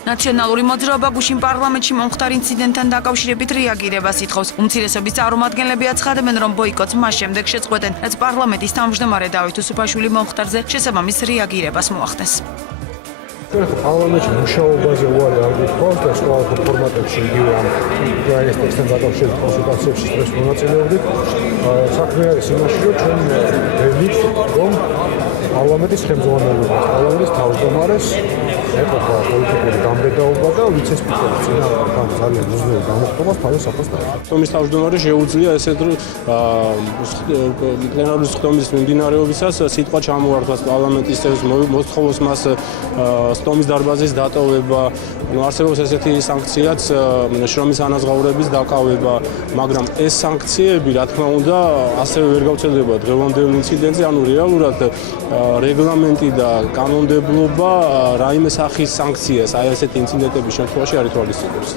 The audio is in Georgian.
ნაციონალური მოძრაობა გუშინ პარლამენტში მომხდარ ინციდენტთან დაკავშირებით რეაგირებას ითხოვს. უმცირესობის წარმომადგენლები აცხადებენ, რომ ბოიკოტს მას შემდეგ შეწყვეტენ, რაც პარლამენტის თავმჯდომარე დავით უსუფაშვილი მომხდარზე შესაბამის რეაგირებას მოახდენს. პარლამენტში მუშაობაზე უარი არ გითხოვს და სხვა ფორმატებში იგივე ამ უკრაინის ტექსტთან დაკავშირებით კონსულტაციებში დღეს მონაწილეობდით. საქმე არის იმაში, რომ ჩვენ ვერნით, რომ პარლამენტის ხელმძღვანელობა, პარლამენტის თავმჯდომარეს ეკოვა პოლიტიკური გამბედაობა და ვიცე-სპიკერის წინააღმდეგ ძალიან უზრუნველყოფილ გამოხმობას თავის საფოს დაეწყო. ხტომის თავმჯდომარე შეუძლია ესეთ პლენარული ხტომის მიმდინარეობისას სიტყვა ჩამოართვას პარლამენტის წევრს, მოსთხოვოს მას ხტომის დარბაზის დატოვება, არსებობს ესეთი სანქციაც შრომის ანაზღაურების დაკავება, მაგრამ ეს სანქციები, რა თქმა უნდა, ასევე ვერ გავრცელდება დღევანდელ ინციდენტზე, ანუ რეალურად რეგლამენტი და კანონმდებლობა რაიმე სახის სანქციას აი ესეთი ინციდენტების შემთხვევაში არ ითვალისწინებს.